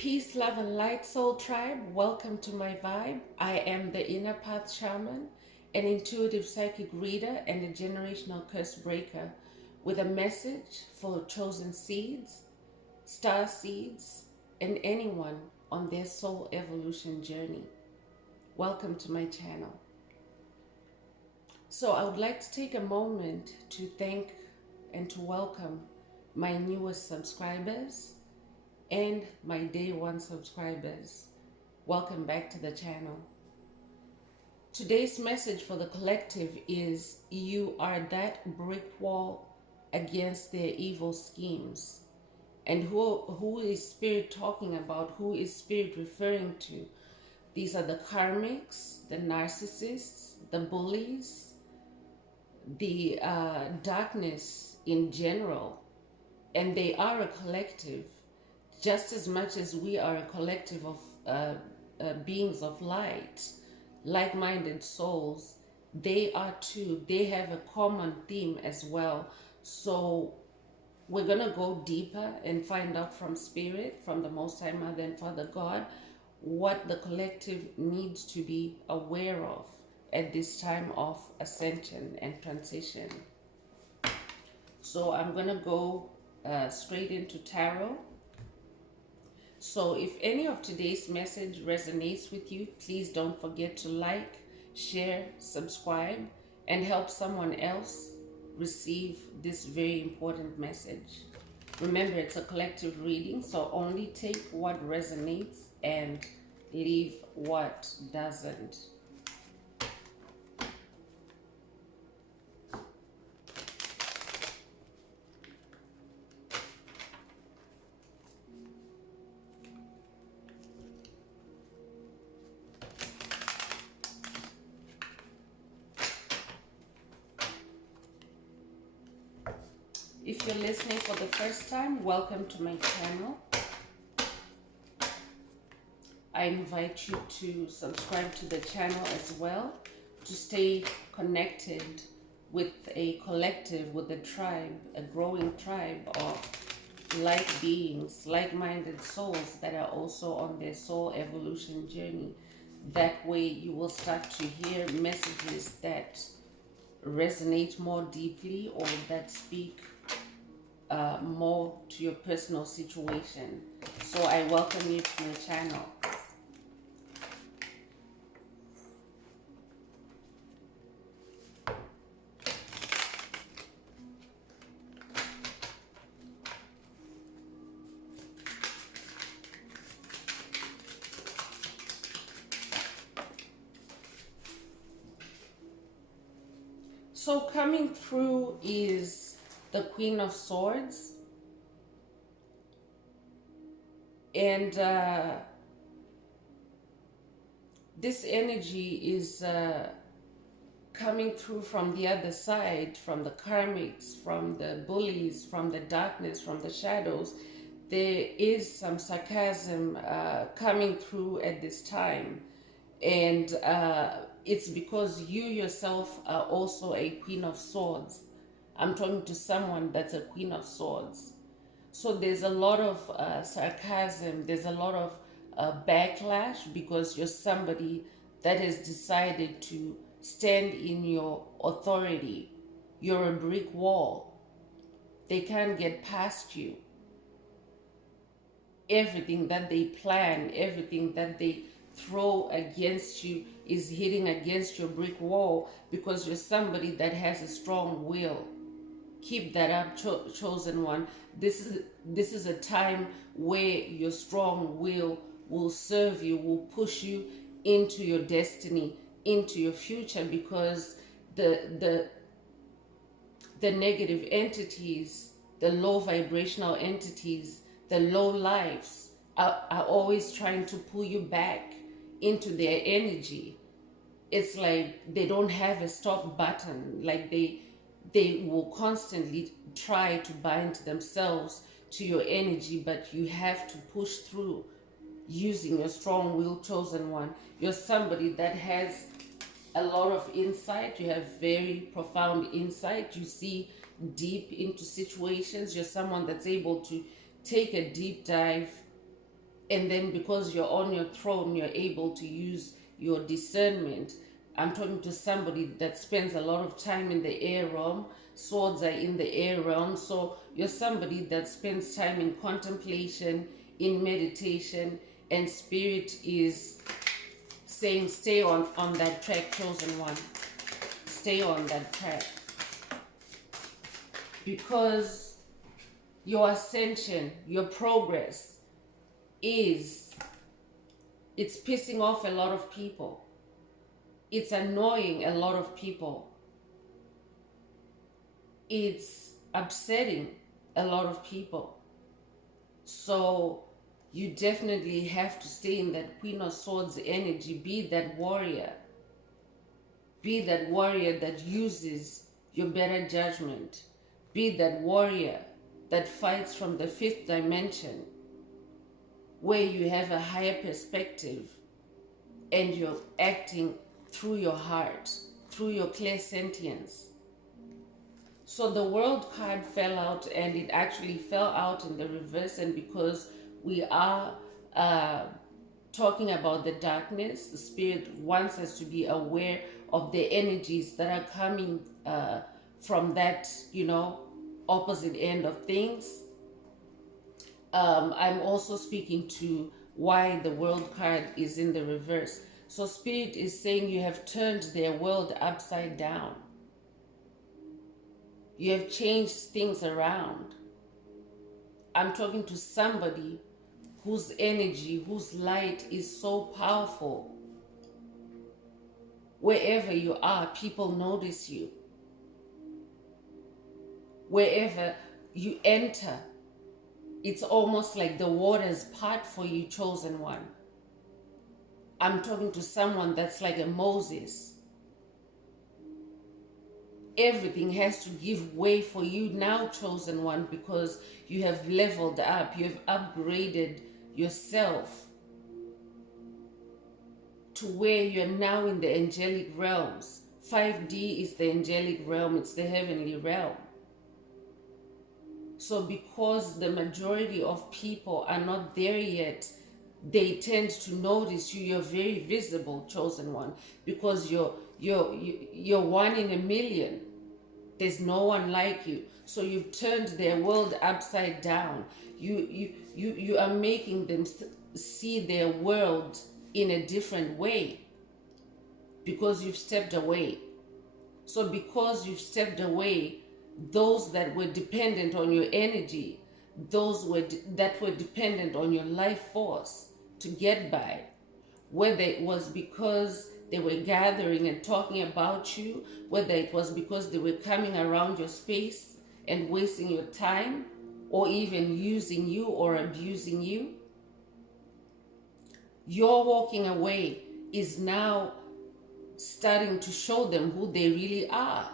Peace, love, and light, soul tribe. Welcome to my vibe. I am the Inner Path Shaman, an intuitive psychic reader, and a generational curse breaker with a message for chosen seeds, star seeds, and anyone on their soul evolution journey. Welcome to my channel. So, I would like to take a moment to thank and to welcome my newest subscribers and my day one subscribers. Welcome back to the channel. Today's message for the collective is you are that brick wall against their evil schemes. And who is spirit talking about? Who is spirit referring to? These are the karmics, the narcissists, the bullies, the darkness in general. And they are a collective. Just as much as we are a collective of beings of light, like-minded souls, they are too. They have a common theme as well. So we're going to go deeper and find out from Spirit, from the Most High Mother and Father God, what the collective needs to be aware of at this time of ascension and transition. So I'm going to go straight into tarot. So if any of today's message resonates with you, please don't forget to like, share, subscribe, and help someone else receive this very important message. Remember, it's a collective reading, so only take what resonates and leave what doesn't. If you're listening for the first time, welcome to my channel. I invite you to subscribe to the channel as well to stay connected with a collective, with a tribe, a growing tribe of like beings, like-minded souls that are also on their soul evolution journey. That way you will start to hear messages that resonate more deeply or that speak more to your personal situation. So I welcome you to my channel. So coming through is the Queen of Swords. And this energy is coming through from the other side, from the karmics, from the bullies, from the darkness, from the shadows. There is some sarcasm coming through at this time. And it's because you yourself are also a Queen of Swords. I'm talking to someone that's a Queen of Swords. So there's a lot of sarcasm, there's a lot of backlash because you're somebody that has decided to stand in your authority. You're a brick wall. They can't get past you. Everything that they plan, everything that they throw against you is hitting against your brick wall because you're somebody that has a strong will. Keep that up, chosen one. This is a time where your strong will serve you, will push you into your destiny, into your future, because the negative entities, the low vibrational entities, the low lives are always trying to pull you back into their energy. It's like they don't have a stop button. Like they will constantly try to bind themselves to your energy, but you have to push through using your strong will, chosen one. You're somebody that has a lot of insight. You have very profound insight. You see deep into situations. You're someone that's able to take a deep dive And then because you're on your throne, you're able to use your discernment. I'm talking to somebody that spends a lot of time in the air realm. Swords are in the air realm. So you're somebody that spends time in contemplation, in meditation, and spirit is saying, stay on that track, chosen one. Stay on that track. Because your ascension, your progress it's pissing off a lot of people. It's annoying a lot of people. It's upsetting a lot of people. So you definitely have to stay in that Queen of Swords energy. Be that warrior. Be that warrior that uses your better judgment. Be that warrior that fights from the fifth dimension, where you have a higher perspective and you're acting through your heart, through your clairsentience. So the world card fell out, and it actually fell out in the reverse. And because we are talking about the darkness, the spirit wants us to be aware of the energies that are coming from that, opposite end of things. I'm also speaking to why the world card is in the reverse. So spirit is saying you have turned their world upside down. You have changed things around. I'm talking to somebody whose energy, whose light is so powerful. Wherever you are, people notice you. Wherever you enter, it's almost like the waters part for you, chosen one. I'm talking to someone that's like a Moses. Everything has to give way for you now, chosen one, because you have leveled up. You have upgraded yourself to where you're now in the angelic realms. 5D is the angelic realm. It's the heavenly realm. So because the majority of people are not there yet, they tend to notice you. You're very visible, chosen one, because you're one in a million. There's no one like you. So you've turned their world upside down. You are making them see their world in a different way because you've stepped away. So because you've stepped away, those that were dependent on your energy, those that were dependent on your life force to get by, whether it was because they were gathering and talking about you, whether it was because they were coming around your space and wasting your time, or even using you or abusing you, your walking away is now starting to show them who they really are,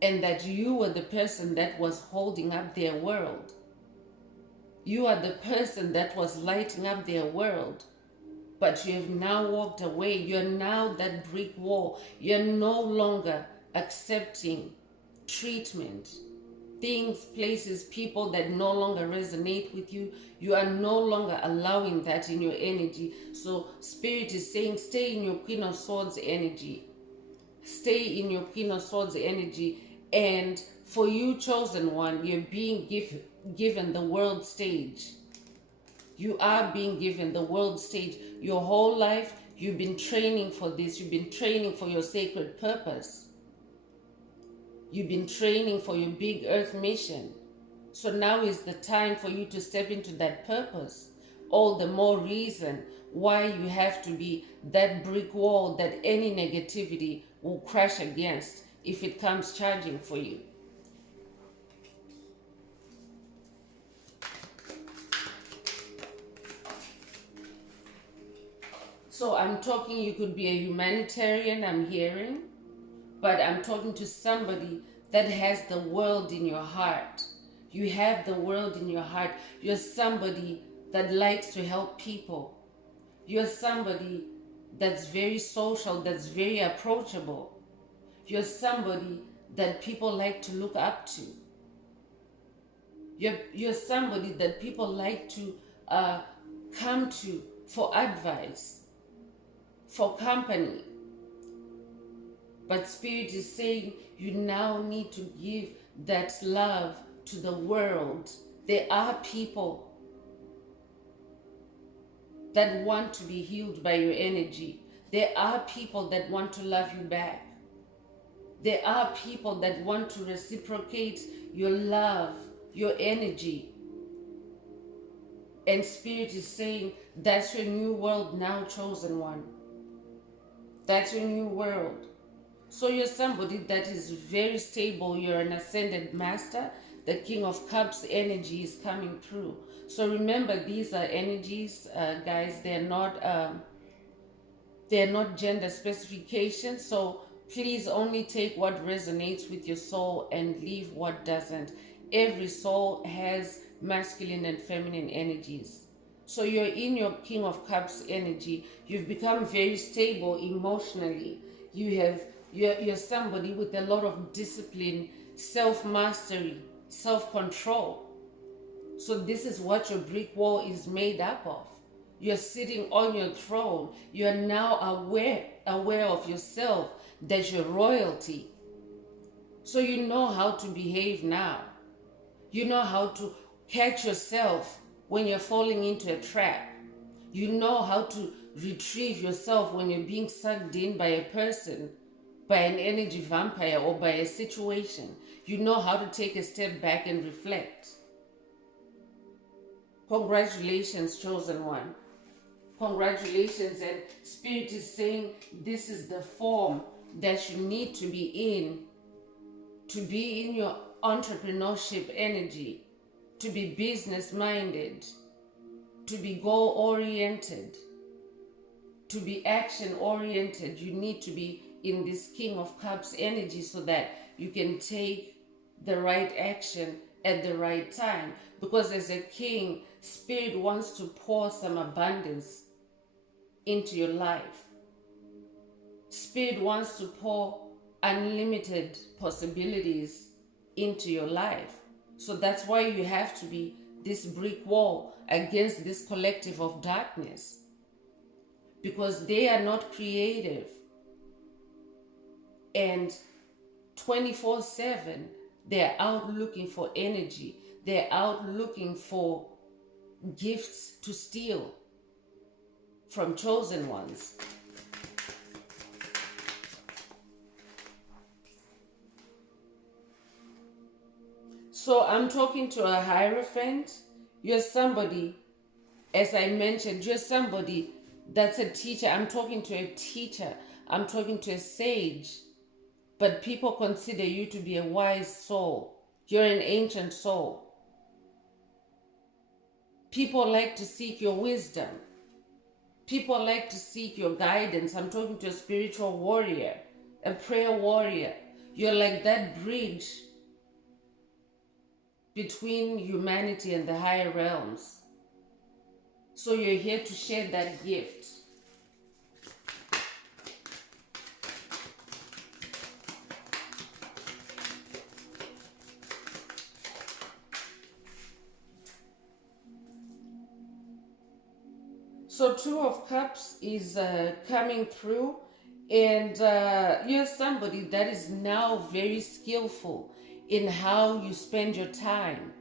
and that you were the person that was holding up their world. You are the person that was lighting up their world. But you have now walked away. You're now that brick wall. You're no longer accepting treatment, things, places, people that no longer resonate with you. You are no longer allowing that in your energy. So Spirit is saying, stay in your Queen of Swords energy. Stay in your Queen of Swords energy. And for you, chosen one, you're being given the world stage. You are being given the world stage. Your whole life, you've been training for this. You've been training for your sacred purpose. You've been training for your big earth mission. So now is the time for you to step into that purpose. All the more reason why you have to be that brick wall that any negativity will crash against if it comes charging for you. So I'm talking, you could be a humanitarian, I'm hearing, but I'm talking to somebody that has the world in your heart. You have the world in your heart. You're somebody that likes to help people. You're somebody that's very social, that's very approachable. You're somebody that people like to look up to. You're somebody that people like to come to for advice, for company. But Spirit is saying you now need to give that love to the world. There are people that want to be healed by your energy. There are people that want to love you back. There are people that want to reciprocate your love, your energy. And Spirit is saying, that's your new world now, chosen one. That's your new world. So you're somebody that is very stable. You're an ascended master. The King of Cups energy is coming through. So remember, these are energies, guys. They're not gender specifications. So please only take what resonates with your soul and leave what doesn't. Every soul has masculine and feminine energies. So you're in your King of Cups energy. You've become very stable emotionally. You're somebody with a lot of discipline, self-mastery, self-control. So this is what your brick wall is made up of. You're sitting on your throne. You're now aware of yourself, that you're royalty. So you know how to behave now. You know how to catch yourself when you're falling into a trap. You know how to retrieve yourself when you're being sucked in by a person, by an energy vampire, or by a situation. You know how to take a step back and reflect. Congratulations, chosen one. Congratulations. And Spirit is saying this is the form that you need to be in your entrepreneurship energy, to be business minded, to be goal oriented, to be action oriented. You need to be in this King of Cups energy so that you can take the right action at the right time. Because as a king, Spirit wants to pour some abundance into your life. Spirit wants to pour unlimited possibilities into your life. So that's why you have to be this brick wall against this collective of darkness, because they are not creative, and 24/7 they're out looking for energy. They're out looking for gifts to steal from chosen ones. So I'm talking to a Hierophant. You're somebody, as I mentioned, you're somebody that's a teacher. I'm talking to a teacher. I'm talking to a sage. But people consider you to be a wise soul. You're an ancient soul. People like to seek your wisdom. People like to seek your guidance. I'm talking to a spiritual warrior, a prayer warrior. You're like that bridge between humanity and the higher realms. So you're here to share that gift. So Two of Cups is coming through, and you're somebody that is now very skillful in how you spend your time,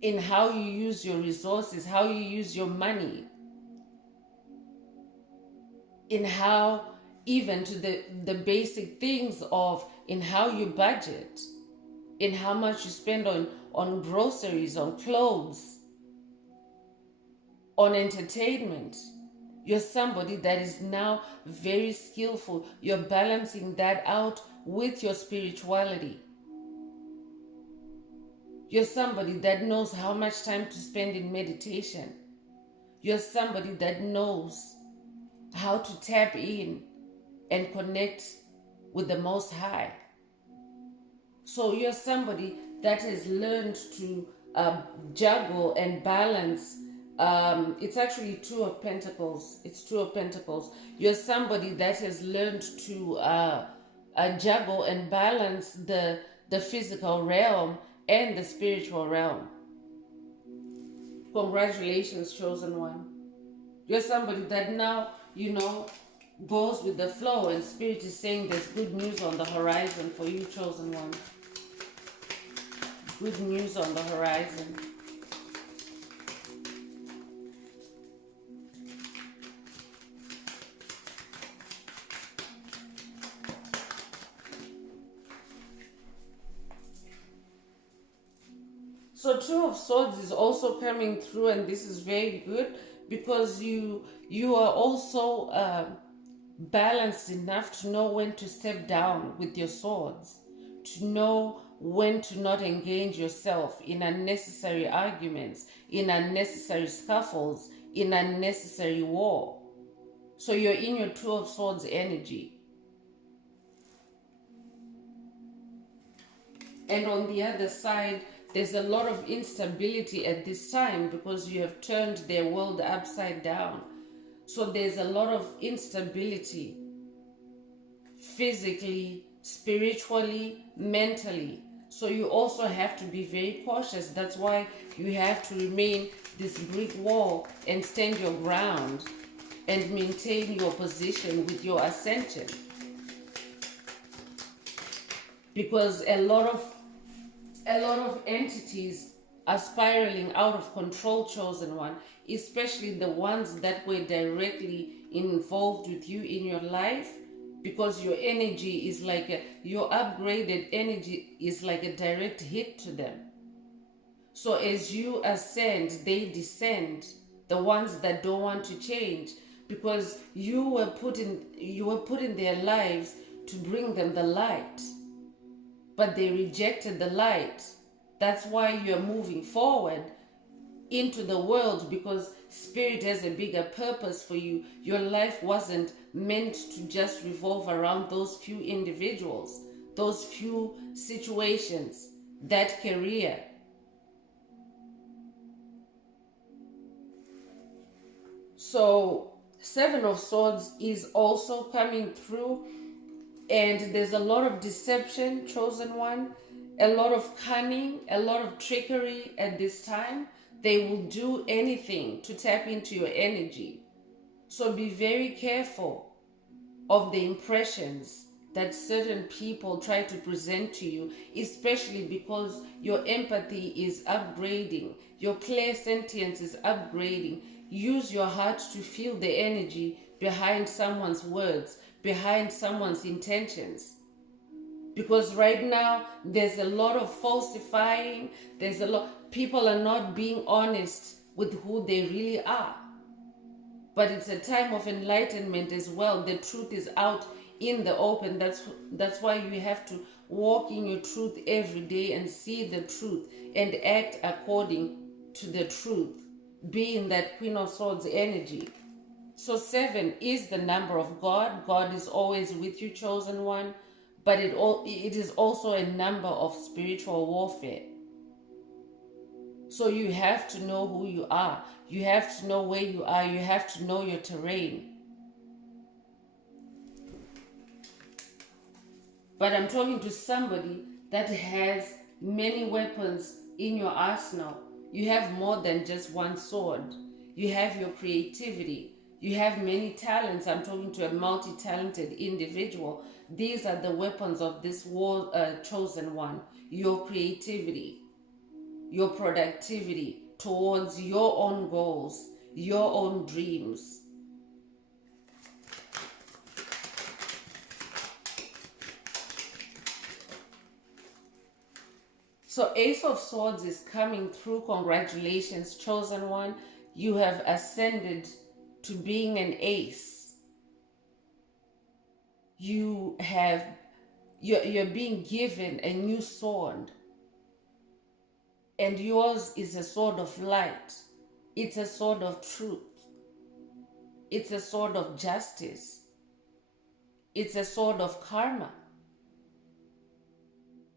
in how you use your resources, how you use your money, in how, even to the basic things of in how you budget, in how much you spend on groceries, on clothes, on entertainment. You're somebody that is now very skillful. You're balancing that out with your spirituality. You're somebody that knows how much time to spend in meditation. You're somebody that knows how to tap in and connect with the Most High. So you're somebody that has learned to juggle and balance. It's actually Two of Pentacles. It's Two of Pentacles. You're somebody that has learned to juggle and balance the physical realm and the spiritual realm. Congratulations, chosen one. You're somebody that now, goes with the flow, and Spirit is saying there's good news on the horizon for you, chosen one. Good news on the horizon. So Two of Swords is also coming through, and this is very good because you are also balanced enough to know when to step down with your swords, to know when to not engage yourself in unnecessary arguments, in unnecessary scuffles, in unnecessary war. So you're in your Two of Swords energy. And on the other side, there's a lot of instability at this time because you have turned their world upside down. So there's a lot of instability physically, spiritually, mentally. So you also have to be very cautious. That's why you have to remain this brick wall and stand your ground and maintain your position with your ascension. Because a lot of entities are spiraling out of control, chosen one, especially the ones that were directly involved with you in your life, because your energy is like your upgraded energy is like a direct hit to them. So as you ascend, they descend, the ones that don't want to change, because you were put in their lives to bring them the light, but they rejected the light. That's why you're moving forward into the world, because Spirit has a bigger purpose for you. Your life wasn't meant to just revolve around those few individuals, those few situations, that career. So Seven of Swords is also coming through, and there's a lot of deception, chosen one, a lot of cunning, a lot of trickery at this time. They will do anything to tap into your energy. So be very careful of the impressions that certain people try to present to you, especially because your empathy is upgrading, your clairsentience is upgrading. Use your heart to feel the energy behind someone's words, behind someone's intentions. Because right now there's a lot of falsifying, people are not being honest with who they really are. But it's a time of enlightenment as well. The truth is out in the open. That's why you have to walk in your truth every day and see the truth and act according to the truth. Be in that Queen of Swords energy. So 7 is the number of God. God is always with you, chosen one. But it is also a number of spiritual warfare. So you have to know who you are. You have to know where you are. You have to know your terrain. But I'm talking to somebody that has many weapons in your arsenal. You have more than just one sword. You have your creativity. You have many talents. I'm talking to a multi-talented individual. These are the weapons of this chosen one. Your creativity, your productivity towards your own goals, your own dreams. So Ace of Swords is coming through. Congratulations, chosen one. You have ascended to being an ace. You're being given a new sword. And yours is a sword of light. It's a sword of truth. It's a sword of justice. It's a sword of karma.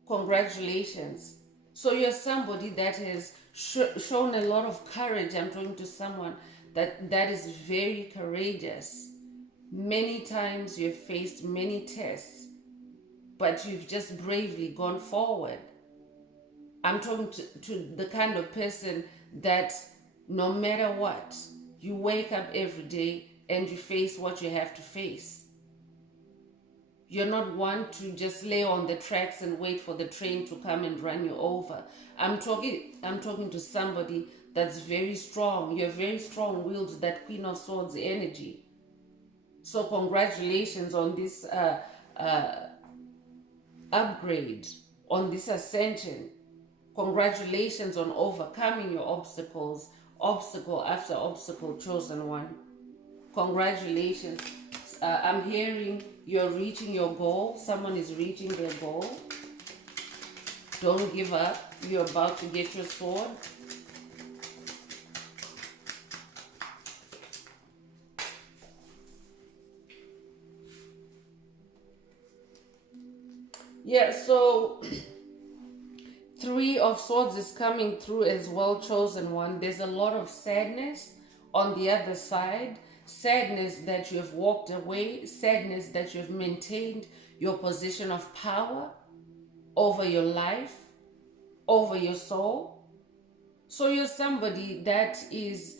Congratulations. So you're somebody that has shown a lot of courage. I'm talking to someone that is very courageous. Many times you've faced many tests, but you've just bravely gone forward. I'm talking to the kind of person that no matter what, You wake up every day and you face what you have to face. You're not one to just lay on the tracks and wait for the train to come and run you over. I'm talking to somebody that's very strong. You're very strong-willed, that Queen of Swords energy. So congratulations on this upgrade, on this ascension. Congratulations on overcoming your obstacles, obstacle after obstacle, chosen one. Congratulations. I'm hearing you're reaching your goal. Someone is reaching their goal. Don't give up. You're about to get your sword. Yeah, so Three of Swords is coming through as well, chosen one. There's a lot of sadness on the other side. Sadness that you have walked away. Sadness that you have maintained your position of power over your life, over your soul. So you're somebody that is,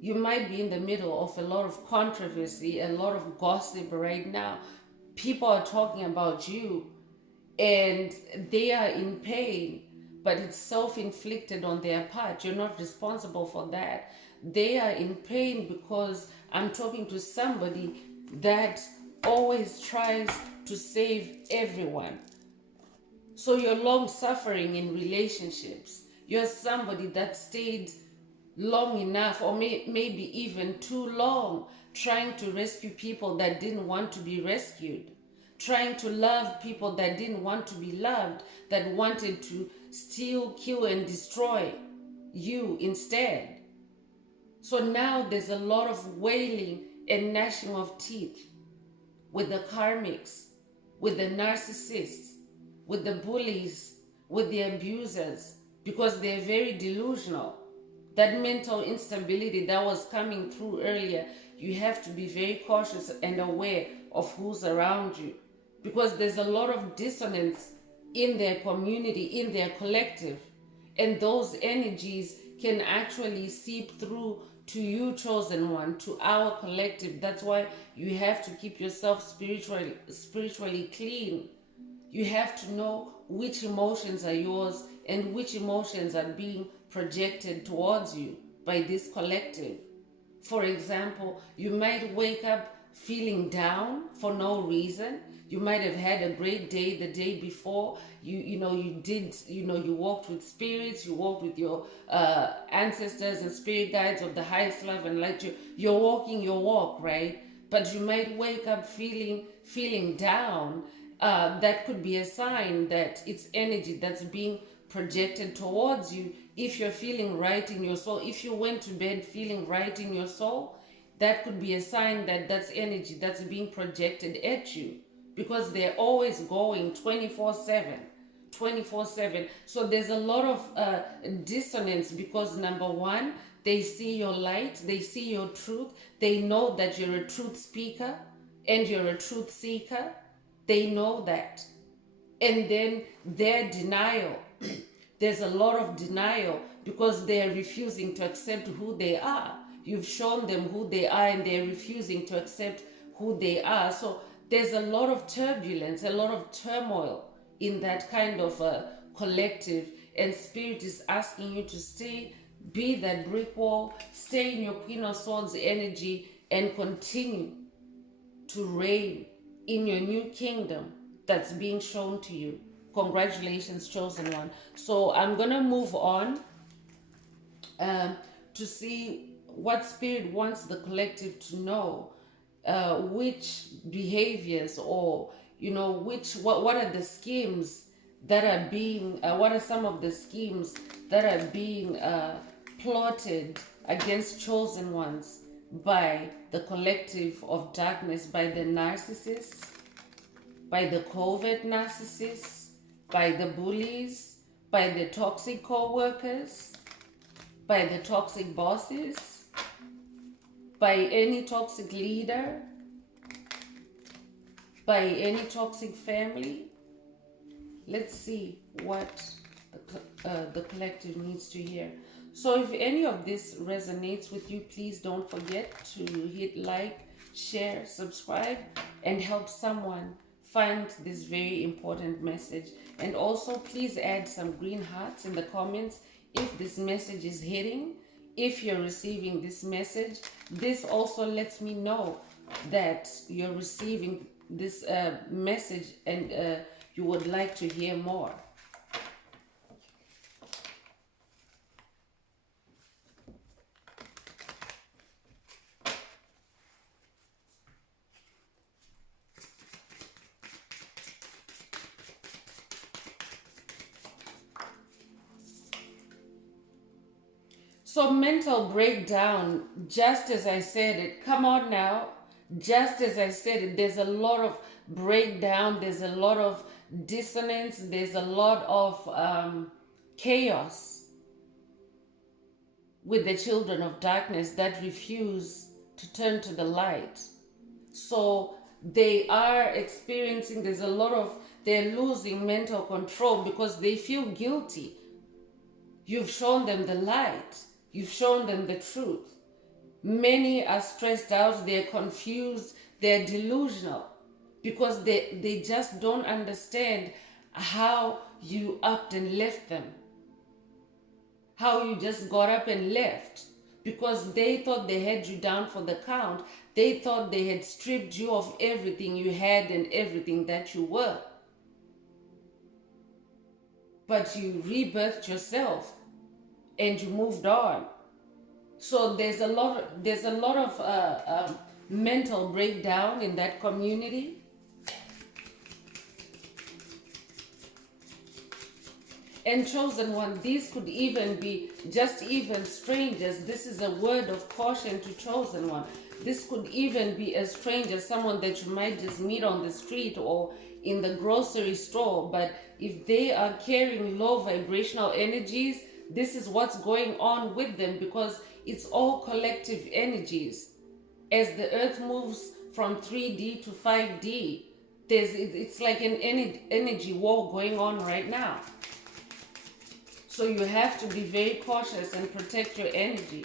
you might be in the middle of a lot of controversy, a lot of gossip right now. People are talking about you and they are in pain, but it's self-inflicted on their part. You're not responsible for that. They are in pain because I'm talking to somebody that always tries to save everyone. So you're long suffering in relationships. You're somebody that stayed long enough, or maybe even too long, trying to rescue people that didn't want to be rescued, trying to love people that didn't want to be loved, that wanted to steal, kill, and destroy you instead. So now there's a lot of wailing and gnashing of teeth with the karmics, with the narcissists, with the bullies, with the abusers, because they're very delusional. That mental instability that was coming through earlier, you have to be very cautious and aware of who's around you, because there's a lot of dissonance in their community, in their collective, and those energies can actually seep through to you, chosen one, to our collective. That's why you have to keep yourself spiritually clean. You have to know which emotions are yours and which emotions are being projected towards you by this collective. For example, you might wake up feeling down for no reason. You might have had a great day the day before. You walked with spirits, you walked with your ancestors and spirit guides of the highest love and light. You're walking your walk, right? But you might wake up feeling down. That could be a sign that it's energy that's being projected towards you. If you're feeling right in your soul, if you went to bed feeling right in your soul, that could be a sign that that's energy that's being projected at you, because they're always going 24/7. 24/7. So there's a lot of dissonance, because number one, they see your light, they see your truth, they know that you're a truth speaker and you're a truth seeker. They know that. And then their denial, there's a lot of denial, because they're refusing to accept who they are. You've shown them who they are and they're refusing to accept who they are. So there's a lot of turbulence, a lot of turmoil in that kind of a collective, and Spirit is asking you to stay, be that brick wall, stay in your Queen of Swords energy, and continue to reign in your new kingdom that's being shown to you. Congratulations, chosen one. So I'm gonna move on to see what Spirit wants the collective to know, which behaviors, or what are the schemes that are being what are some of the schemes that are being plotted against chosen ones by the collective of darkness, by the narcissists, by the covert narcissists, by the bullies, by the toxic co-workers, by the toxic bosses, by any toxic leader, by any toxic family. Let's see what the collective needs to hear. So if any of this resonates with you, please don't forget to hit like, share, subscribe, and help someone find this very important message. And also, please add some green hearts in the comments if this message is hitting, if you're receiving this message. This also lets me know that you're receiving this message and you would like to hear more. So mental breakdown, just as I said it, come on now, just as I said it, there's a lot of breakdown, there's a lot of dissonance, there's a lot of chaos with the children of darkness that refuse to turn to the light. So they are experiencing, they're losing mental control because they feel guilty. You've shown them the light. You've shown them the truth. Many are stressed out, they're confused, they're delusional because they just don't understand how you upped and left them. How you just got up and left because they thought they had you down for the count. They thought they had stripped you of everything you had and everything that you were. But you rebirthed yourself and you moved on. So there's a lot of mental breakdown in that community. And chosen one, these could even be just even strangers. This is a word of caution to chosen one. This could even be a stranger, someone that you might just meet on the street or in the grocery store. But if they are carrying low vibrational energies, this is what's going on with them because it's all collective energies. As the earth moves from 3D to 5D, it's like an energy war going on right now. So you have to be very cautious and protect your energy.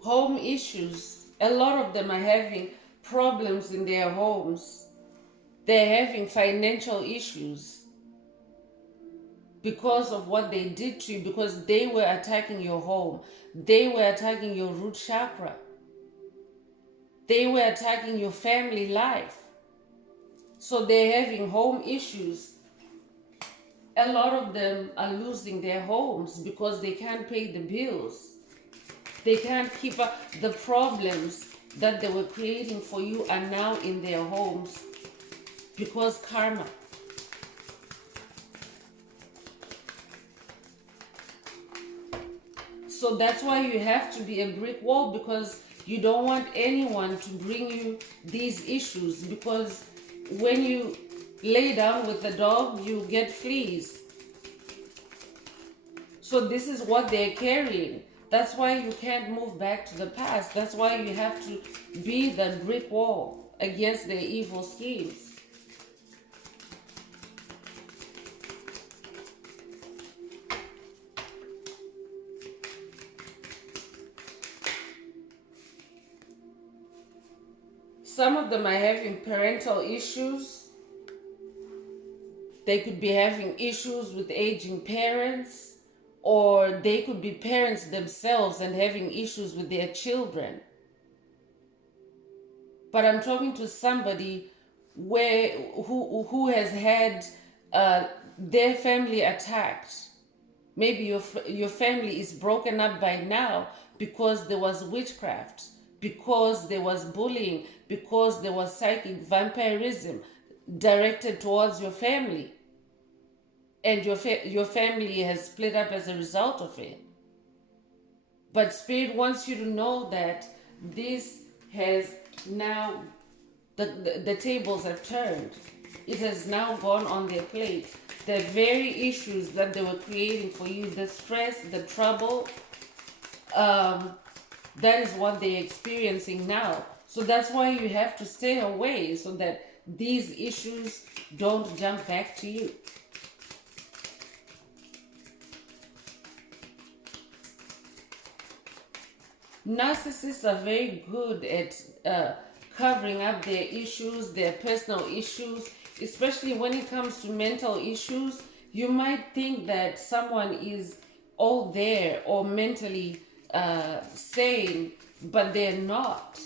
Home issues. A lot of them are having problems in their homes. They're having financial issues because of what they did to you, because they were attacking your home. They were attacking your root chakra. They were attacking your family life. So they're having home issues. A lot of them are losing their homes because they can't pay the bills. They can't keep up. The problems that they were creating for you are now in their homes because karma. So that's why you have to be a brick wall, because you don't want anyone to bring you these issues, because when you lay down with the dog, you get fleas. So this is what they're carrying. That's why you can't move back to the past. That's why you have to be the brick wall against their evil schemes. Some of them are having parental issues. They could be having issues with aging parents. Or they could be parents themselves and having issues with their children. But I'm talking to somebody who has had their family attacked. Maybe your family is broken up by now because there was witchcraft, because there was bullying, because there was psychic vampirism directed towards your family. And your family has split up as a result of it. But Spirit wants you to know that this has Now the tables have turned. It has now gone on their plate. The very issues that they were creating for you, the stress, the trouble, that is what they're experiencing now. So that's why you have to stay away so that these issues don't jump back to you. Narcissists are very good at covering up their issues, their personal issues, especially when it comes to mental issues. You might think that someone is all there or mentally sane, but they're not.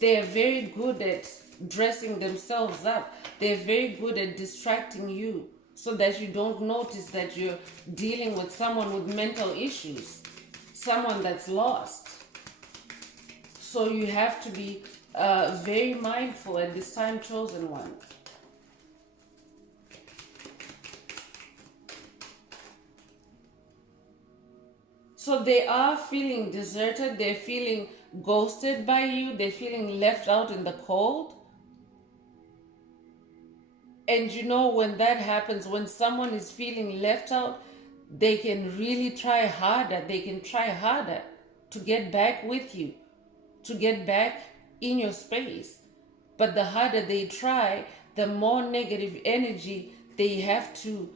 They're very good at dressing themselves up. They're very good at distracting you so that you don't notice that you're dealing with someone with mental issues, someone that's lost. So you have to be very mindful at this time, chosen one. So they are feeling deserted, they're feeling ghosted by you, they're feeling left out in the cold. And you know, when that happens, when someone is feeling left out, they can really try harder. They can try harder to get back with you, to get back in your space. But the harder they try, the more negative energy they have to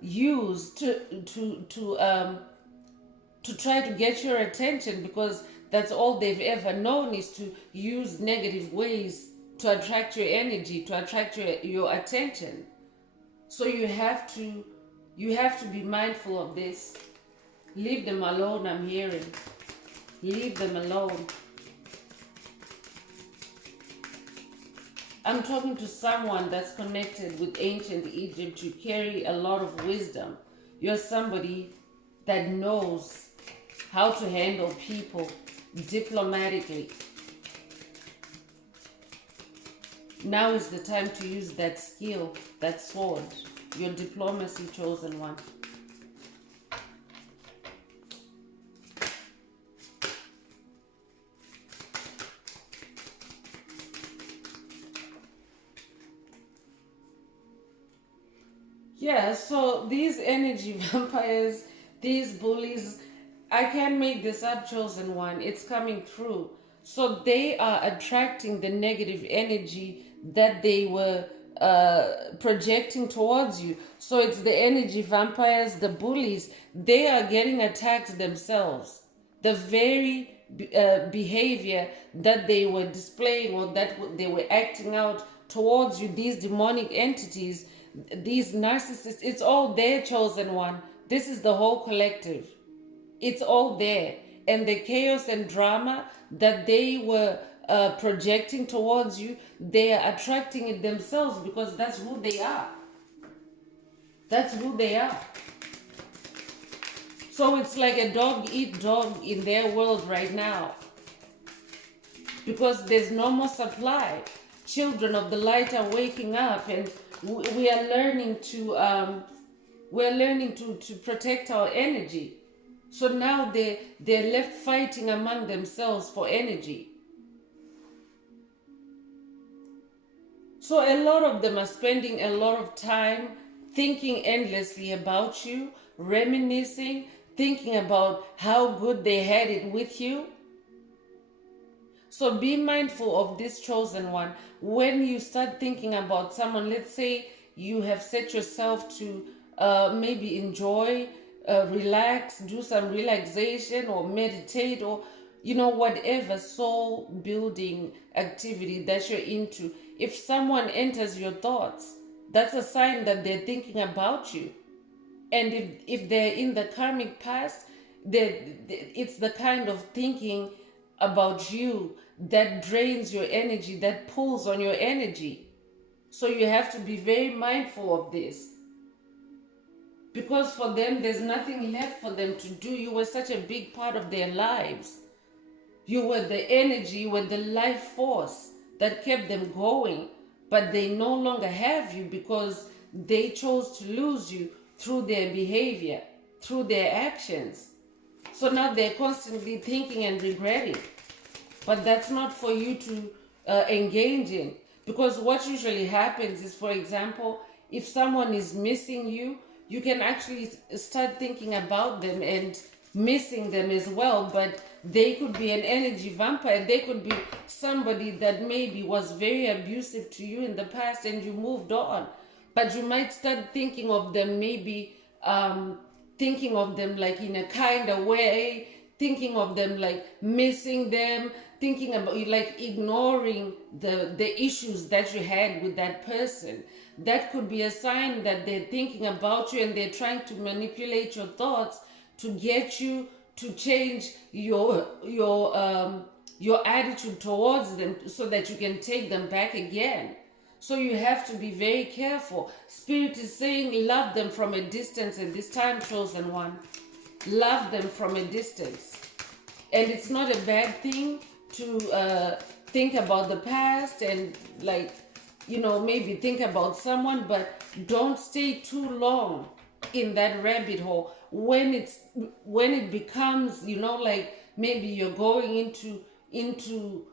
use to try to get your attention, because that's all they've ever known, is to use negative ways to attract your energy, to attract your attention. So you have to be mindful of this. Leave them alone, I'm hearing. Leave them alone. I'm talking to someone that's connected with ancient Egypt. You carry a lot of wisdom. You're somebody that knows how to handle people diplomatically. Now is the time to use that skill, that sword, your diplomacy, chosen one. Yeah, so these energy vampires, these bullies, I can't make this up, chosen one. It's coming through. So they are attracting the negative energy that they were projecting towards you. So it's the energy vampires, the bullies. They are getting attacked themselves. The very behavior that they were displaying or that they were acting out towards you, these demonic entities, these narcissists, it's all their, chosen one. This is the whole collective. It's all there. And the chaos and drama that they were projecting towards you, they are attracting it themselves, because that's who they are. That's who they are. So it's like a dog eat dog in their world right now, because there's no more supply. Children of the light are waking up, and we are learning to protect our energy. So now they're left fighting among themselves for energy. So a lot of them are spending a lot of time thinking endlessly about you, reminiscing, thinking about how good they had it with you. So be mindful of this, chosen one. When you start thinking about someone, let's say you have set yourself to maybe enjoy, relax, do some relaxation or meditate, or whatever soul building activity that you're into. If someone enters your thoughts, that's a sign that they're thinking about you. And if they're in the karmic past, it's the kind of thinking about you that drains your energy, that pulls on your energy. So you have to be very mindful of this, because for them, there's nothing left for them to do. You were such a big part of their lives. You were the energy, you were the life force that kept them going, but they no longer have you because they chose to lose you through their behavior, through their actions. So now they're constantly thinking and regretting. but that's not for you to engage in. Because what usually happens is, for example, if someone is missing you, you can actually start thinking about them and missing them as well. But they could be an energy vampire. They could be somebody that maybe was very abusive to you in the past and you moved on. But you might start thinking of them, maybe thinking of them like in a kind of way, thinking of them like missing them, thinking about like ignoring the issues that you had with that person. That could be a sign that they're thinking about you and they're trying to manipulate your thoughts to get you to change your attitude towards them so that you can take them back again. So you have to be very careful. Spirit is saying love them from a distance at this time, chosen one. Love them from a distance. And it's not a bad thing to think about the past and like, maybe think about someone, but don't stay too long in that rabbit hole. When it becomes, like maybe you're going into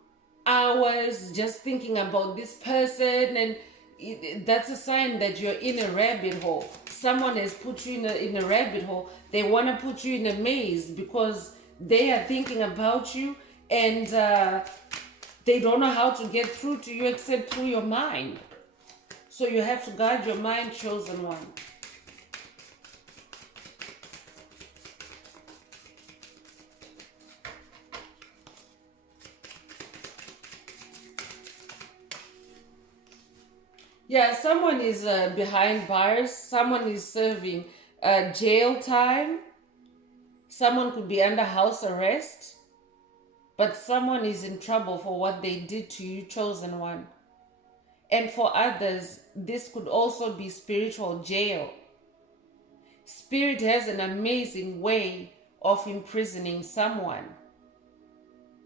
hours just thinking about this person, and that's a sign that you're in a rabbit hole. Someone has put you in a rabbit hole. They want to put you in a maze because they are thinking about you, and they don't know how to get through to you except through your mind. So you have to guard your mind, chosen one. Yeah, someone is behind bars. Someone is serving jail time. Someone could be under house arrest. But someone is in trouble for what they did to you, chosen one. And for others, this could also be spiritual jail. Spirit has an amazing way of imprisoning someone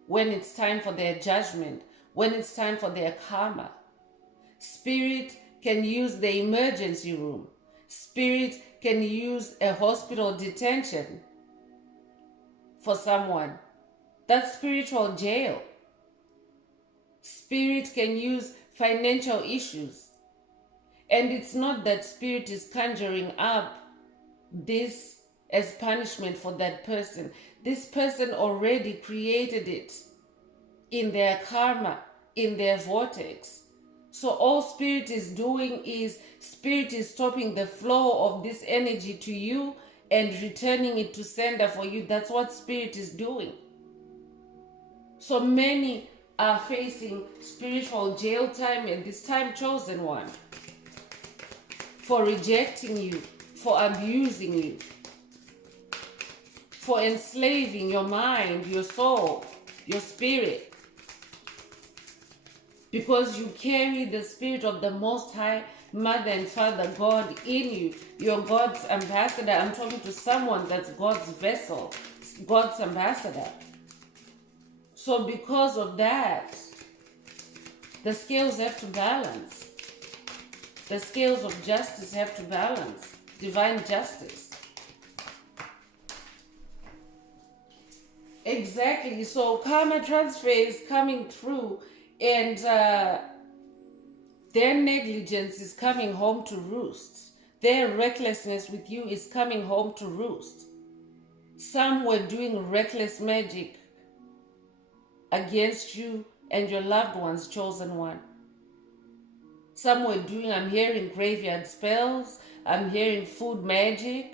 when it's time for their judgment, when it's time for their karma. Spirit can use the emergency room. Spirit can use a hospital detention for someone. That's spiritual jail. Spirit can use financial issues. And it's not that spirit is conjuring up this as punishment for that person. This person already created it in their karma, in their vortex. So all spirit is doing is spirit is stopping the flow of this energy to you and returning it to sender for you. That's what spirit is doing. So many are facing spiritual jail time at this time, chosen one, for rejecting you, for abusing you, for enslaving your mind, your soul, your spirit. Because you carry the spirit of the Most High Mother and Father God in you. You're God's ambassador. I'm talking to someone that's God's vessel, God's ambassador. So because of that, the scales have to balance. The scales of justice have to balance. Divine justice. Exactly. So karma transfer is coming through, and their negligence is coming home to roost. Their recklessness with you is coming home to roost. Some were doing reckless magic against you and your loved ones, chosen one. Some were doing, I'm hearing graveyard spells, I'm hearing food magic.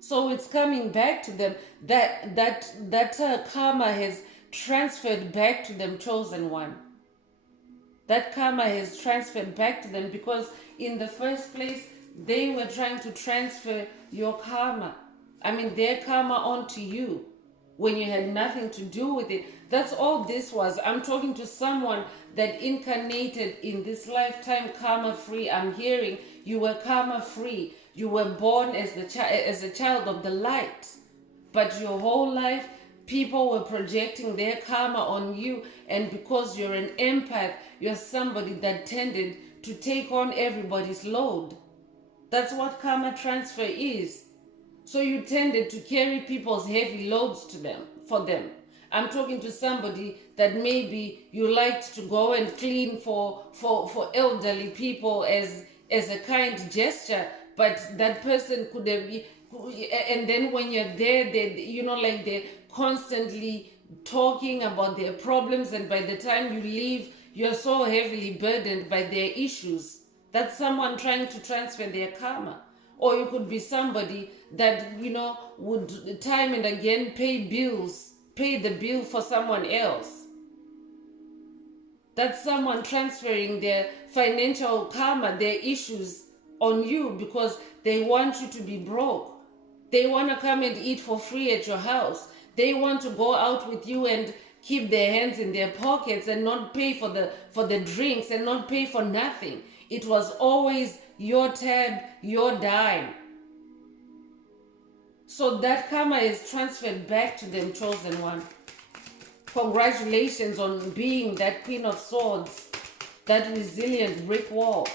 So it's coming back to them. That karma has transferred back to them, chosen one. That karma has transferred back to them because in the first place, they were trying to transfer your karma. I mean, their karma onto you when you had nothing to do with it. That's all this was. I'm talking to someone that incarnated in this lifetime karma free. I'm hearing you were karma free. You were born as a child of the light. But your whole life, people were projecting their karma on you. And because you're an empath, you're somebody that tended to take on everybody's load. That's what karma transfer is. So you tended to carry people's heavy loads to them for them. I'm talking to somebody that maybe you liked to go and clean for elderly people as a kind gesture, but that person could have and then when you're there, they, you know, like they're constantly talking about their problems, and by the time you leave, you're so heavily burdened by their issues. That's someone trying to transfer their karma. Or you could be somebody that, you know, would time and again pay the bill for someone else. That's someone transferring their financial karma, their issues on you because they want you to be broke. They want to come and eat for free at your house. They want to go out with you and keep their hands in their pockets and not pay for the drinks and not pay for nothing. It was always your tab, your dime. So that karma is transferred back to them, chosen one. Congratulations on being that Queen of Swords, that resilient brick wall.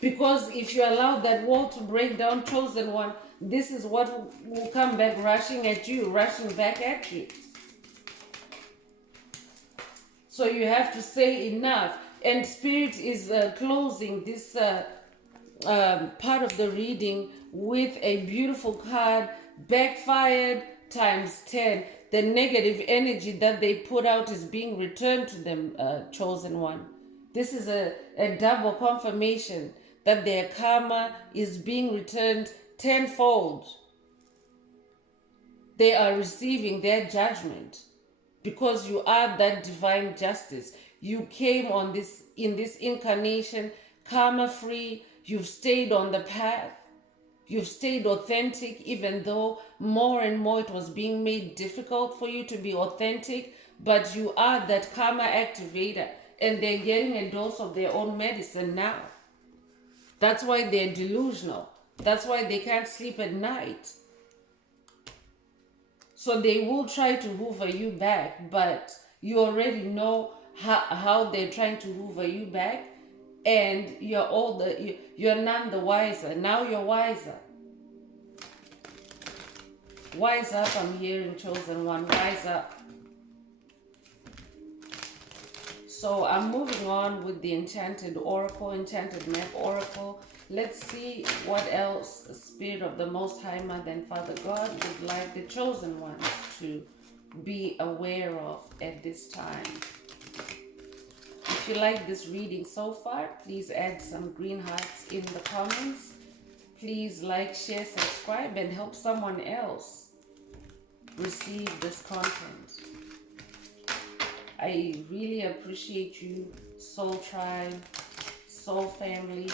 Because if you allow that wall to break down, chosen one, this is what will come back rushing at you, rushing back at you. So you have to say enough. And Spirit is closing this part of the reading with a beautiful card, backfired times 10. The negative energy that they put out is being returned to them, chosen one. This is a double confirmation that their karma is being returned tenfold. They are receiving their judgment because you are that divine justice. You came on this in this incarnation karma free. You've stayed on the path. You've stayed authentic, even though more and more it was being made difficult for you to be authentic. But you are that karma activator, and they're getting a dose of their own medicine now. That's why they're delusional. That's why they can't sleep at night. So they will try to hoover you back, but you already know how they're trying to hoover you back, and you're none the wiser. Now you're wiser. Wise up, I'm hearing, chosen one. Wise up. So I'm moving on with the Enchanted Oracle, Enchanted Map Oracle. Let's see what else Spirit of the Most High Mother and Father God would like the chosen ones to be aware of at this time. If you like this reading so far, please add some green hearts in the comments. Please like, share, subscribe, and help someone else receive this content. I really appreciate you, Soul Tribe, Soul Family.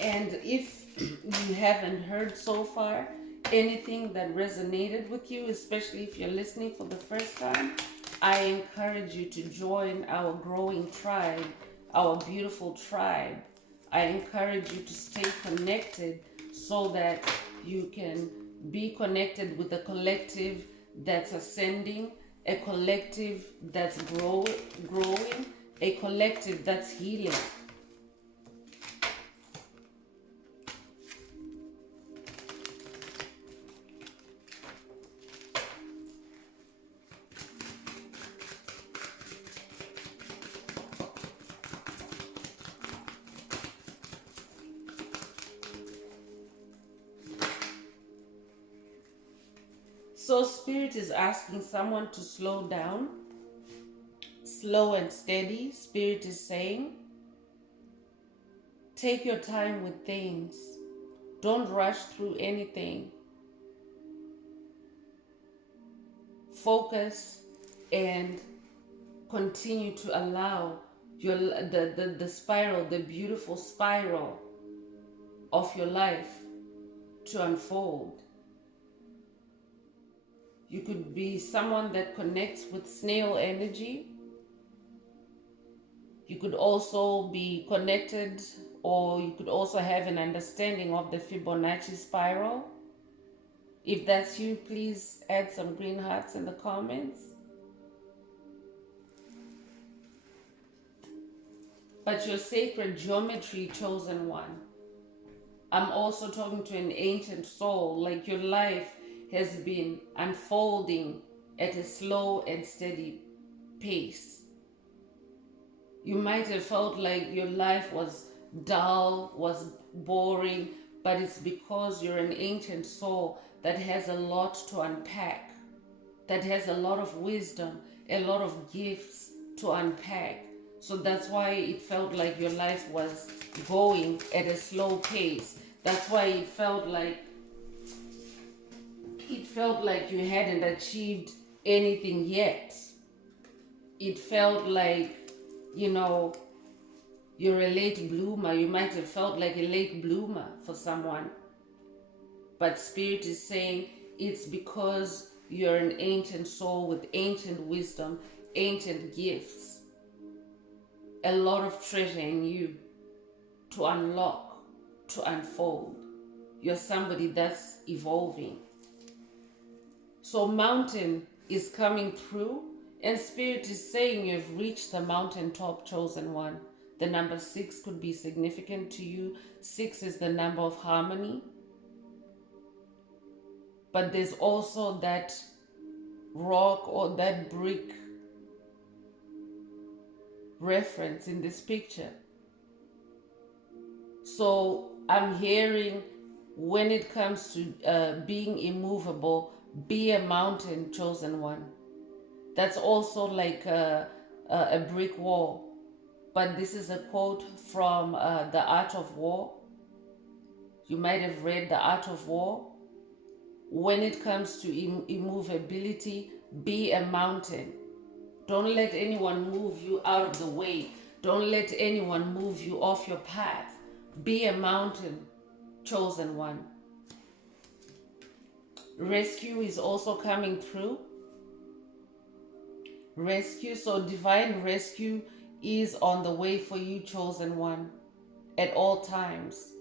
And if you haven't heard so far anything that resonated with you, especially if you're listening for the first time, I encourage you to join our growing tribe, our beautiful tribe. I encourage you to stay connected so that you can be connected with a collective that's ascending, a collective that's growing, a collective that's healing. So Spirit is asking someone to slow down, slow and steady. Spirit is saying, take your time with things. Don't rush through anything. Focus and continue to allow the spiral, the beautiful spiral of your life to unfold. You could be someone that connects with snail energy. You could also be connected, or you could also have an understanding of the Fibonacci spiral. If that's you, please add some green hearts in the comments. but your sacred geometry, chosen one. I'm also talking to an ancient soul, like your life has been unfolding at a slow and steady pace. You might have felt like your life was dull, was boring, but it's because you're an ancient soul that has a lot to unpack, that has a lot of wisdom, a lot of gifts to unpack. So that's why it felt like your life was going at a slow pace. That's why it felt like you hadn't achieved anything yet. It felt like, you know, you're a late bloomer. You might have felt like a late bloomer for someone. But Spirit is saying it's because you're an ancient soul with ancient wisdom, ancient gifts, a lot of treasure in you to unlock, to unfold. You're somebody that's evolving. So mountain is coming through, and Spirit is saying you've reached the mountaintop, chosen one. The number 6 could be significant to you. 6 is the number of harmony. But there's also that rock or that brick reference in this picture. So I'm hearing, when it comes to being immovable, be a mountain, chosen one. That's also like a brick wall. But this is a quote from The Art of War. You might have read The Art of War. When it comes to immovability, be a mountain. Don't let anyone move you out of the way. Don't let anyone move you off your path. Be a mountain, chosen one. Rescue is also coming through. Rescue, so divine rescue is on the way for you, chosen one, at all times.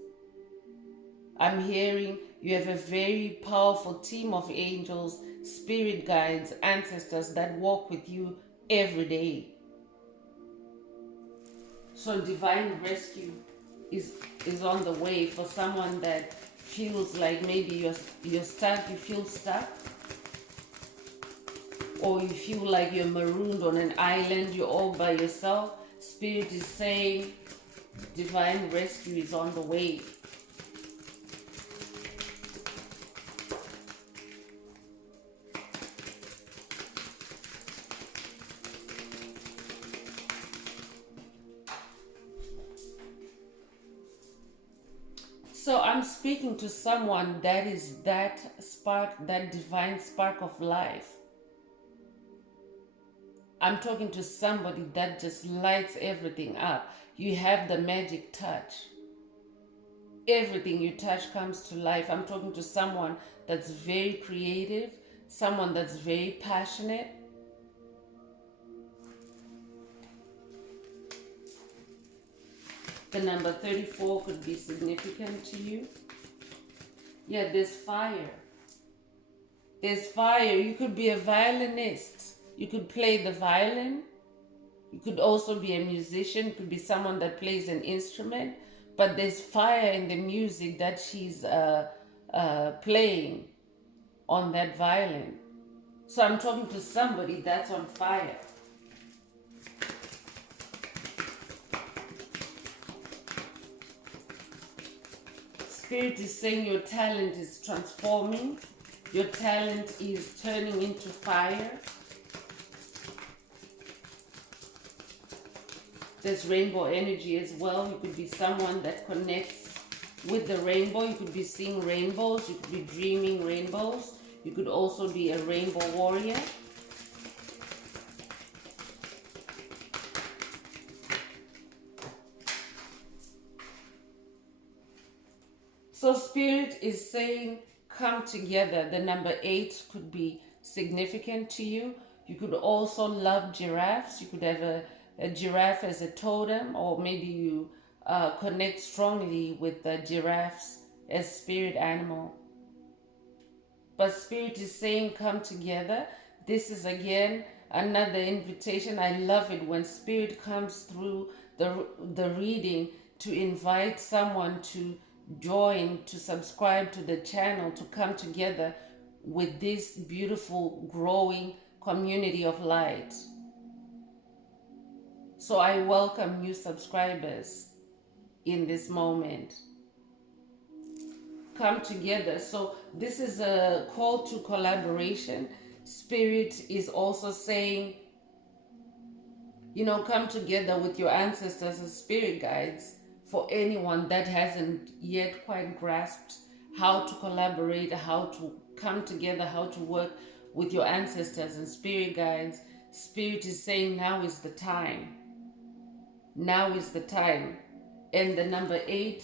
I'm hearing you have a very powerful team of angels, spirit guides, ancestors that walk with you every day. So divine rescue is on the way for someone that feels like maybe you're stuck, you feel stuck, or you feel like you're marooned on an island, you're all by yourself. Spirit is saying divine rescue is on the way. So I'm speaking to someone that is that spark, that divine spark of life. I'm talking to somebody that just lights everything up. You have the magic touch. Everything you touch comes to life. I'm talking to someone that's very creative, someone that's very passionate. The number 34 could be significant to you. Yeah, there's fire. There's fire. You could be a violinist. You could play the violin. You could also be a musician. It could be someone that plays an instrument. But there's fire in the music that she's playing on that violin. So I'm talking to somebody that's on fire. Spirit is saying your talent is transforming. Your talent is turning into fire. There's rainbow energy as well. You could be someone that connects with the rainbow. You could be seeing rainbows. You could be dreaming rainbows. You could also be a rainbow warrior. So Spirit is saying, come together. The number 8 could be significant to you. You could also love giraffes. You could have a giraffe as a totem, or maybe you connect strongly with the giraffes as spirit animal. But Spirit is saying, come together. This is again another invitation. I love it when Spirit comes through the reading, to invite someone to join, to subscribe to the channel, to come together with this beautiful growing community of light. So I welcome new subscribers in this moment. Come together. So this is a call to collaboration. Spirit is also saying, come together with your ancestors and spirit guides. For anyone that hasn't yet quite grasped how to collaborate, how to come together, how to work with your ancestors and spirit guides, Spirit is saying now is the time. Now is the time. And the number 8,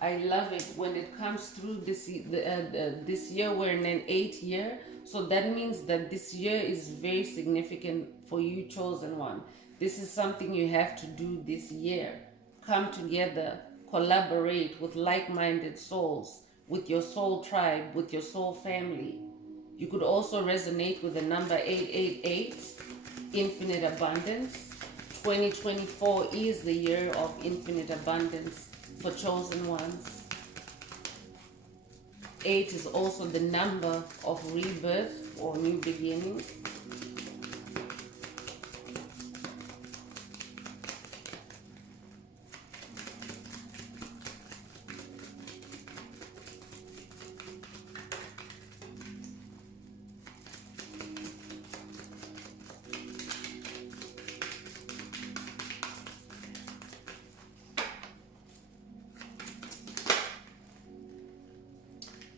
I love it when it comes through this year. We're in an 8th year, so that means that this year is very significant for you, chosen one. This is something you have to do this year. Come together, collaborate with like-minded souls, with your soul tribe, with your soul family. You could also resonate with the number 888, infinite abundance. 2024 is the year of infinite abundance for chosen ones. 8 is also the number of rebirth or new beginnings.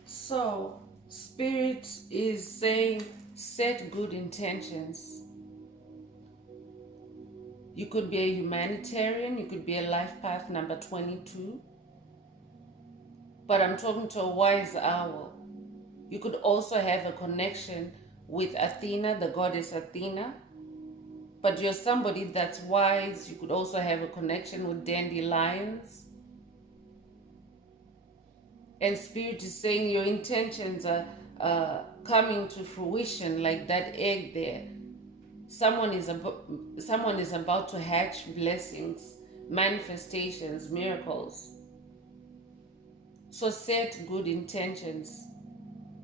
So, Spirit is saying, set good intentions. You could be a humanitarian, you could be a life path number 22. But I'm talking to a wise owl. You could also have a connection with Athena, the goddess Athena. But you're somebody that's wise. You could also have a connection with dandelions. And Spirit is saying your intentions are coming to fruition like that egg there. Someone is about to hatch blessings, manifestations, miracles. So set good intentions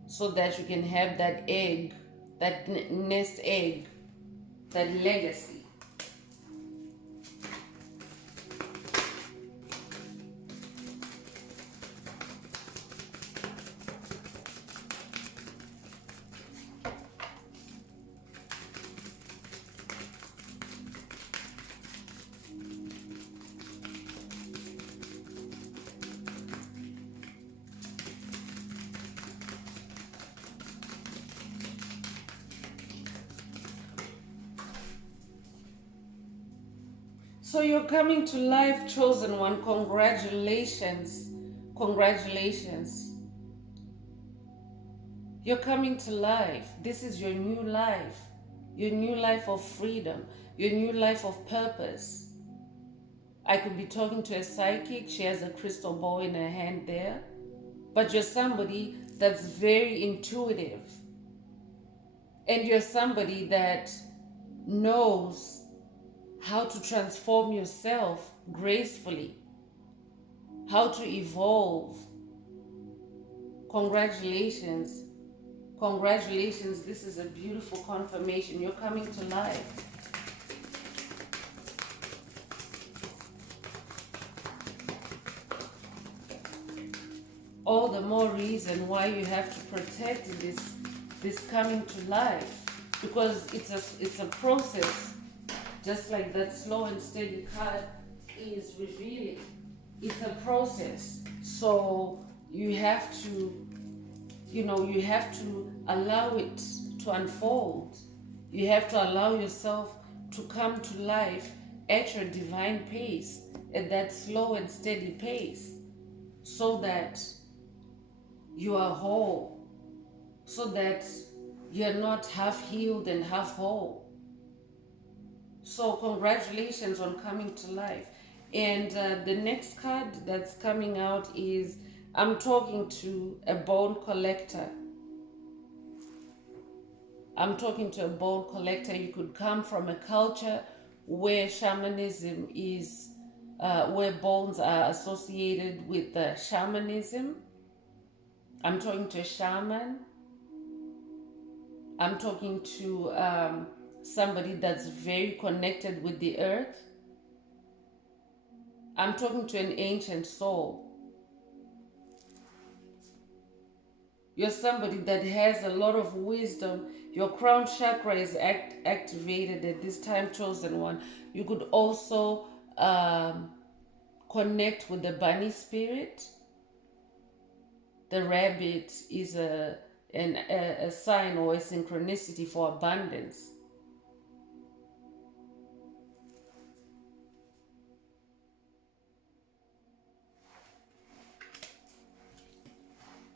so that you can have that egg, that nest egg, that legacy. So you're coming to life, chosen one. Congratulations. Congratulations. You're coming to life. This is your new life. Your new life of freedom. Your new life of purpose. I could be talking to a psychic. She has a crystal ball in her hand there. But you're somebody that's very intuitive. And you're somebody that knows how to transform yourself gracefully, how to evolve. Congratulations. Congratulations. This is a beautiful confirmation. You're coming to life. All the more reason why you have to protect this coming to life, because it's a process. Just like that slow and steady card is revealing. It's a process. So you have to, you have to allow it to unfold. You have to allow yourself to come to life at your divine pace, at that slow and steady pace, so that you are whole, so that you're not half healed and half whole. So congratulations on coming to life. And the next card that's coming out is, I'm talking to a bone collector. I'm talking to a bone collector. You could come from a culture where shamanism is where bones are associated with shamanism. I'm talking to a shaman. I'm talking to somebody that's very connected with the earth. I'm talking to an ancient soul. You're somebody that has a lot of wisdom. Your crown chakra is activated at this time, chosen one. You could also connect with the bunny spirit. The rabbit is a sign or a synchronicity for abundance.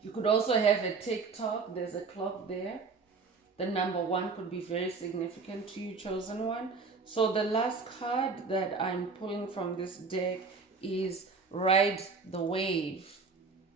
You could also have a TikTok. There's a clock there. The number 1 could be very significant to you, chosen one. So the last card that I'm pulling from this deck is Ride the Wave.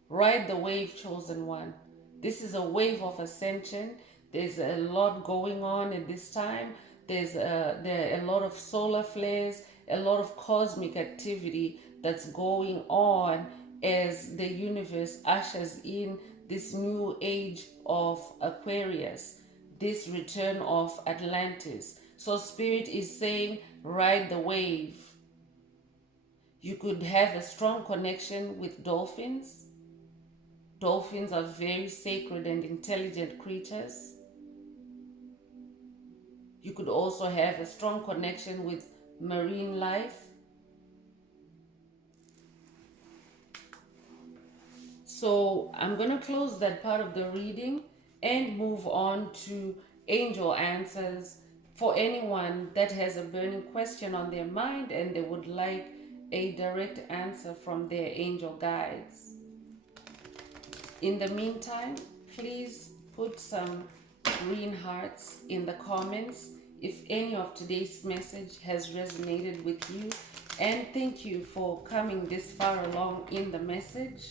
Ride the wave, chosen one. This is a wave of ascension. There's a lot going on at this time. There are a lot of solar flares, a lot of cosmic activity that's going on as the universe ushers in this new age of Aquarius, this return of Atlantis. So Spirit is saying, ride the wave. You could have a strong connection with dolphins. Dolphins are very sacred and intelligent creatures. You could also have a strong connection with marine life. So I'm going to close that part of the reading and move on to angel answers for anyone that has a burning question on their mind and they would like a direct answer from their angel guides. In the meantime, please put some green hearts in the comments if any of today's message has resonated with you, and thank you for coming this far along in the message.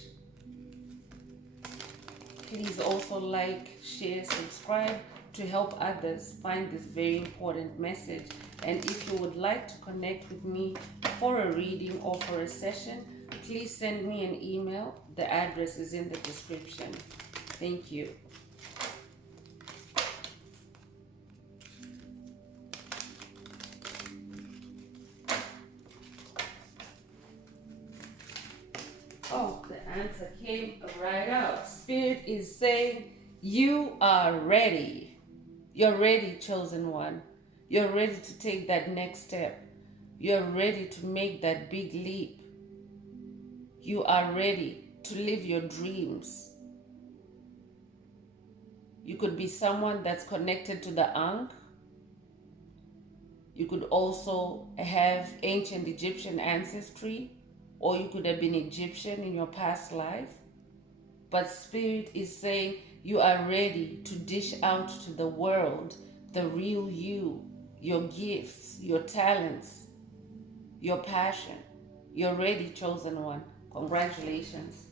Please also like, share, subscribe to help others find this very important message. And if you would like to connect with me for a reading or for a session, please send me an email. The address is in the description. Thank you. Oh, the answer came right out. Spirit is saying, you are ready. You're ready, chosen one. You're ready to take that next step. You're ready to make that big leap. You are ready to live your dreams. You could be someone that's connected to the Ankh. You could also have ancient Egyptian ancestry, or you could have been Egyptian in your past life. But Spirit is saying you are ready to dish out to the world the real you, your gifts, your talents, your passion. You're ready, chosen one. Congratulations.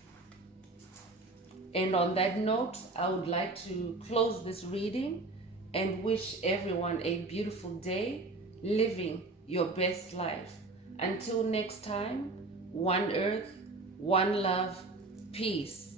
And on that note, I would like to close this reading and wish everyone a beautiful day, living your best life. Until next time, one earth, one love, peace.